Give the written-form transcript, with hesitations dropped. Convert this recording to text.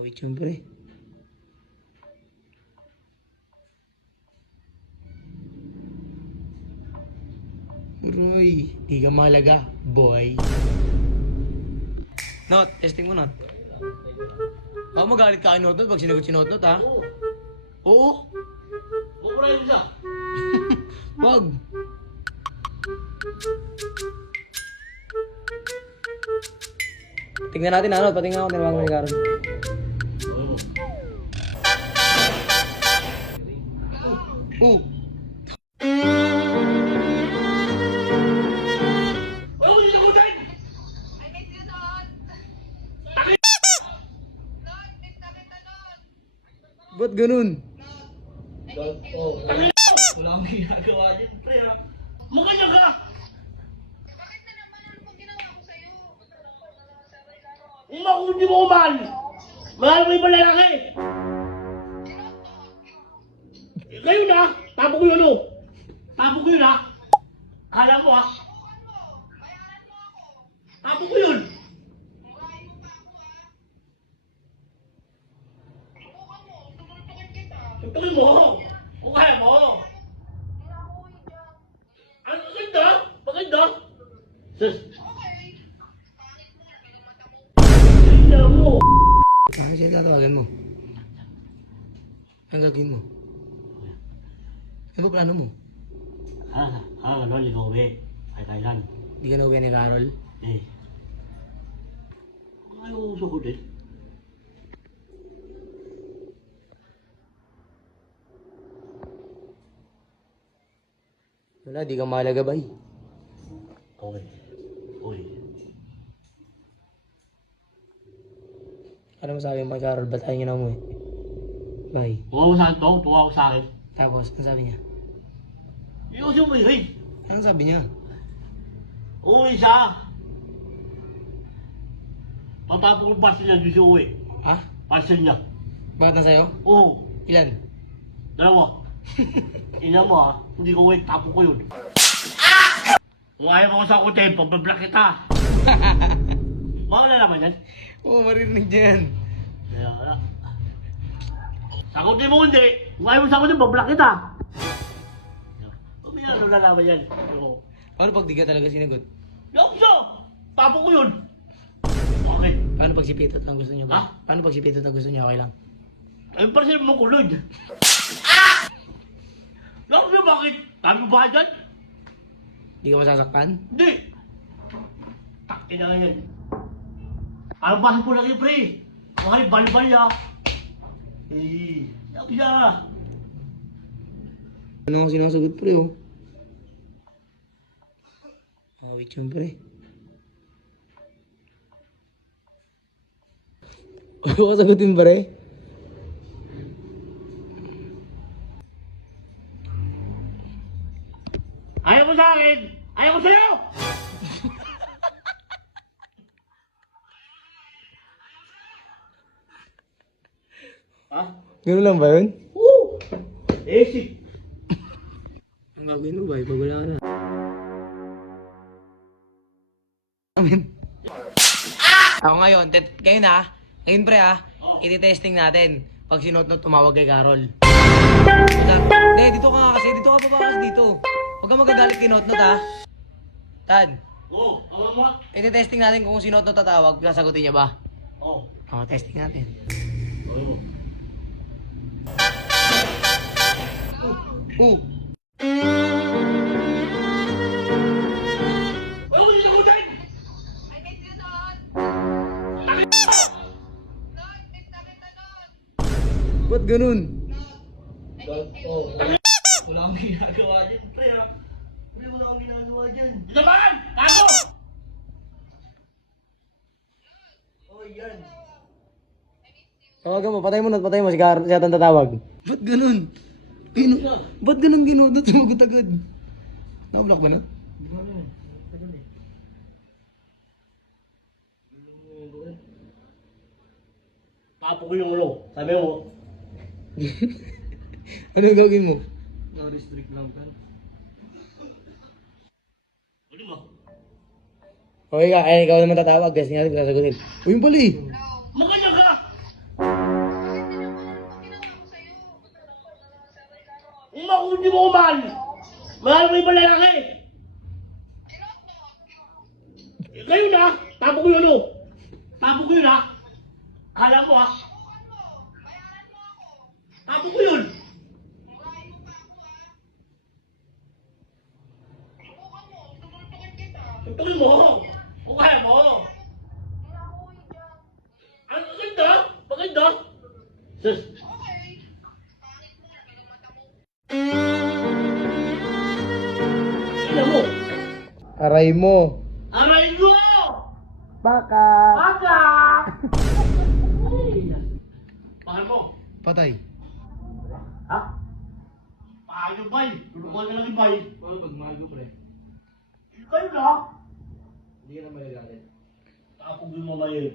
Wait, syempre. Roy, di ka mahalaga, boy. Not, testing mo, Not. Baka magalit ka kay Not pag sinagot si Not, ha? Oo. Huwag mo na yun siya. Wag. Tingnan natin, ano? Patingnan ako, tinawagan mo ni Karen. Oh. Huwag mo yung sagutin! I miss you, Don. Takit! Don, miss na kita, Don. Ba't ganun? Takit! Wala akong ginagawa dyan, pre, ha? Mukha niya ka! Bakit na naman? Ano pong ginawa ko sa'yo? Kung hindi mo umahal, mahal mo yung malalaki! Ngayon na, tapo ko yun, oh! Tapo ko yun, ha? Kala mo, ha? Subukan mo. Bayaran mo ako. Tapo ko yun! Murahin mo pa ako, ha? Subukan mo. Tutultukin kita. Tutuloy mo! Kung kaya mo! Hindi na ako uwi dyan. Ano maganda? Maganda? Sus! Okay. Pangit mo na. Ganun mata mo. Hindi mo! Ano siya tatawagan mo? Ang gagawin mo? Ano ba plano mo? Ano, ligaw eh. Ay, kailan? Di ka na uwi ni Carol? Eh. Ayaw uso ko din. Wala, di ka mahalaga, bay. Okay. Uy. Ano masabi mo kay Carol? Ba't ayaw niya na umuwi? Bay. Tuwa ko sa akin to, tuwa ko sa akin. Tapos, ano sabi niya? Iusin mo yun. Ano sabi niya? Uwi siya. Tatapos ko parcel niya, di siya uwi. Ha? Parcel niya. Bakit na sa'yo? Oo. Ilan? Dalawa. Ina mo ha, hindi ko uwi, tapo ko yun. Kung ayaw mo ko sa kote, pabablock kita. Baka naman yan. Oo, maririnig niya yan. Kaya wala. Sagutin mo hindi. Kung ayaw mo sagutin, bablock kita. Umiyan, ano nalaman yan? Oo. Paano pag di ka talaga sinagot? Yung siya! Tapo ko yun. Okay. Paano pag si Pitot ang gusto niya ba? Ha? Paano pag si Pitot ang gusto niya, okay lang? Ay, parang mo kulod. Yung siya, bakit? Tabi mo ba dyan? Di ka masasaktan? Hindi. Takin na yan. Ano ba po lagi, pre? Mga bal-bal ya. Eh, yung siya. Ano ang sinasagot, pre, oh? Wait, syempre. Ano ka sagutin, pre? Ayaw mo sa akin! Ayaw ko sa'yo! Ha? Ganun lang ba yun? Woo! Easy. Ang gagawin mo ba? Pag wala ka na. Amen. Ako ngayon, ngayon ha. Ngayon pre ha. Iti-testing natin. Pag si Not tumawag kay Carol. Hindi, dito ka nga kasi. Dito ka baba kasi dito. Huwag ka magagalit kay Not ha. Tan, Oo, ano mo? iti-testing natin kung si Not tatawag. Sasagutin niya ba? Oo. Oo, testing natin. Ano mo? Oh! Ayaw mo yung sagutin! I miss you, Don. Takit! Don, miss na kita, Don. Ba't ganun? Wala akong ginagawa dyan, pre, ha? Pre, wala akong ginagawa dyan. Naman! Tago! Oh, yan. Tawagan mo, patay mo Not, patay mo. Si Carol, siya ang tatawag. Ba't ganun? Ba't ganun ginudot? Sumagot agad. Nakablock ba na? Tapo ko yung ulo. Sabi mo, Ano yung gagawin mo? na-restrict lang, pero... Uli mo. Okay ka, ikaw naman tatawag. Testing natin kung sasagutin. Uy, yung pala eh. Mukha niya ka! hindi mo ko mahal. Mahal mo yung lalaki. Kayo na, tapo ko yun, oh. Tapo ko yun, ha. Kala mo, ha. Subukan mo. Bayaran mo ako. Tapo ko yun. Murahin mo pa ako, ha? Subukan mo. Tutultukin kita. Tutuloy mo. Kung kaya mo. Hindi na ako uwi dyan. Ang maganda. Maganda. Sus. Okay. Pangit mo. Pero mata mo. Ina mo. Aray mo. Aray mo. Baka. Baka. Ay. Bakal mo. Patay. Ha? Paano bay? Tulungan na lang yung bay. Ano pag mahal ko, pre? Kayo na. Hindi ka na magagalit. Tapo ko yung mamayin.